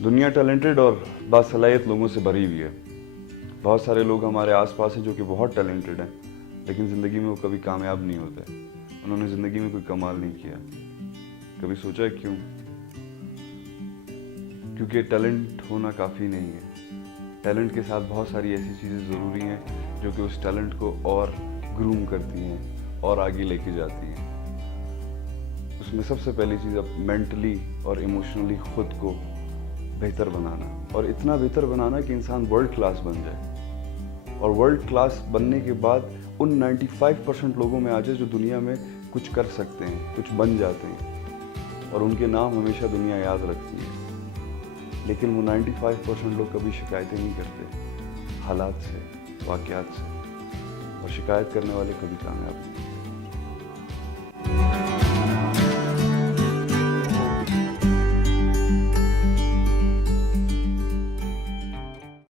दुनिया टैलेंटेड और बासलाहियत लोगों से भरी हुई है। बहुत सारे लोग हमारे आसपास हैं जो कि बहुत टैलेंटेड हैं, लेकिन ज़िंदगी में वो कभी कामयाब नहीं होते। उन्होंने ज़िंदगी में कोई कमाल नहीं किया। कभी सोचा है क्यों? क्योंकि टैलेंट होना काफ़ी नहीं है। टैलेंट के साथ बहुत सारी ऐसी चीज़ें ज़रूरी हैं जो कि उस टैलेंट को और ग्रूम करती हैं और आगे लेके जाती हैं। उसमें सबसे पहली चीज़ अब मेंटली और इमोशनली खुद को बेहतर बनाना, और इतना बेहतर बनाना कि इंसान वर्ल्ड क्लास बन जाए, और वर्ल्ड क्लास बनने के बाद उन 95% लोगों में आ जाए जो दुनिया में कुछ कर सकते हैं, कुछ बन जाते हैं और उनके नाम हमेशा दुनिया याद रखती है। लेकिन वो 95% लोग कभी शिकायतें नहीं करते हालात से, वाक़यात से, और शिकायत करने वाले कभी कामयाब